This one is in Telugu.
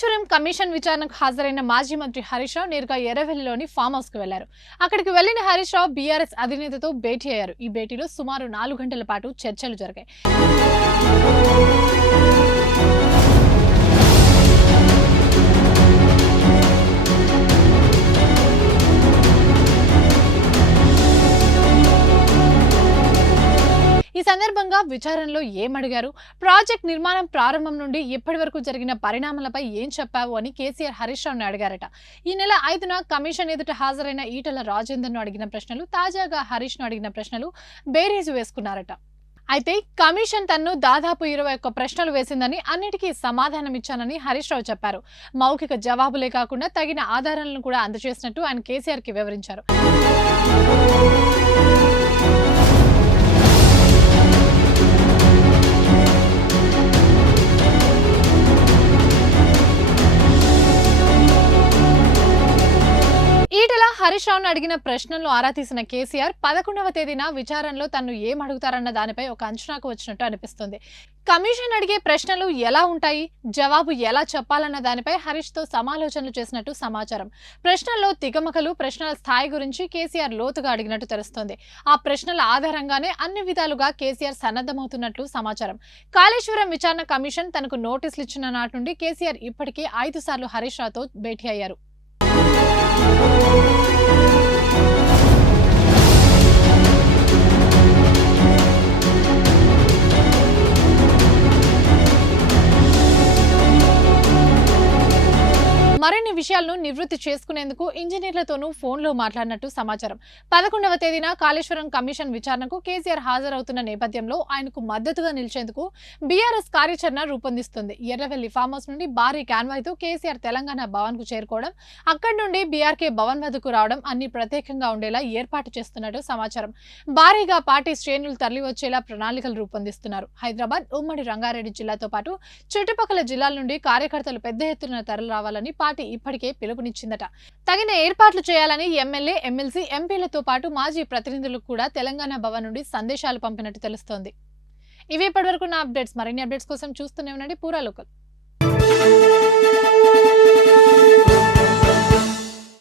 కాళేశ్వరం కమిషన్ విచారణకు హాజరైన మాజీ మంత్రి హరీష్ రావు నేరుగా ఎర్రవెల్లిలోని ఫామ్ హౌస్ కు వెళ్లారు. అక్కడికి వెళ్లిన హరీష్ రావు బీఆర్ఎస్ అధినేతతో భేటీ అయ్యారు. ఈ భేటీలో సుమారు 4 గంటల పాటు చర్చలు జరిగాయి. ఈ సందర్భంగా విచారణలో ఏమడిగారు, ప్రాజెక్ట్ నిర్మాణం ప్రారంభం నుండి ఇప్పటి వరకు జరిగిన పరిణామాలపై ఏం చెప్పావు అని కేసీఆర్ హరీష్ రావును అడిగారట. ఈ నెల 5న కమిషన్ ఎదుట హాజరైన ఈటల రాజేందర్ను అడిగిన ప్రశ్నలు, తాజాగా హరీష్ ను అడిగిన ప్రశ్నలు బేరీజు వేసుకున్నారట. అయితే కమిషన్ తన్ను దాదాపు 21 ప్రశ్నలు వేసిందని, అన్నిటికీ సమాధానమిచ్చానని హరీష్ రావు చెప్పారు. మౌఖిక జవాబులే కాకుండా తగిన ఆధారాలను కూడా అందజేసినట్టు ఆయన కేసీఆర్ కి వివరించారు. ఈటల హరీష్ రావును అడిగిన ప్రశ్నలను ఆరా తీసిన కేసీఆర్ 11వ తేదీన విచారణలో తన్ను ఏం అడుగుతారన్న దానిపై ఒక అంచనాకు వచ్చినట్టు అనిపిస్తుంది. కమిషన్ అడిగే ప్రశ్నలు ఎలా ఉంటాయి, జవాబు ఎలా చెప్పాలన్న దానిపై హరీష్ తో సమాలోచనలు చేసినట్టు సమాచారం. ప్రశ్నల్లో తికమకలు, ప్రశ్నల స్థాయి గురించి కేసీఆర్ లోతుగా అడిగినట్టు తెలుస్తోంది. ఆ ప్రశ్నల ఆధారంగానే అన్ని విధాలుగా కేసీఆర్ సన్నద్ధమవుతున్నట్లు సమాచారం. కాళేశ్వరం విచారణ కమిషన్ తనకు నోటీసులు ఇచ్చిన నాటి నుండి కేసీఆర్ ఇప్పటికే 5 సార్లు హరీష్ రావుతో భేటీ అయ్యారు. మరిన్ని విషయాలను నివృత్తి చేసుకునేందుకు ఇంజనీర్లతోనూ ఫోన్లో మాట్లాడినట్టు సమాచారం. 11వ తేదీన కాళేశ్వరం కమిషన్ విచారణకు కేసీఆర్ హాజరవుతున్న నేపథ్యంలో ఆయనకు మద్దతుగా నిలిచేందుకు బీఆర్ఎస్ కార్యాచరణ రూపొందిస్తుంది. ఎర్రవెల్లి ఫామ్ హౌస్ నుండి భారీ కాన్వాయ్తో కేసీఆర్ తెలంగాణ భవన్ కు చేరుకోవడం, అక్కడి నుండి బీఆర్కే భవన్ వద్దకు రావడం అన్ని ప్రత్యేకంగా ఉండేలా ఏర్పాటు చేస్తున్నట్టు సమాచారం. భారీగా పార్టీ శ్రేణులు తరలివచ్చేలా ప్రణాళికలు రూపొందిస్తున్నారు. హైదరాబాద్, ఉమ్మడి రంగారెడ్డి జిల్లాతో పాటు చుట్టుపక్కల జిల్లాల నుండి కార్యకర్తలు పెద్ద ఎత్తున తరలి రావాలని పార్టీ ఇప్పటికే పిలుపునిచ్చిందట. తగిన ఏర్పాట్లు చేయాలని ఎమ్మెల్యే, ఎమ్మెల్సీ, ఎంపీలతో పాటు మాజీ ప్రతినిధులకు కూడా తెలంగాణ భవన్ నుండి సందేశాలు పంపినట్టు తెలుస్తోంది. ఇవి ఇప్పటివరకు నా అప్డేట్స్. మరిన్ని అప్డేట్స్ కోసం చూస్తూనే ఉండండి పూరా లోకల్.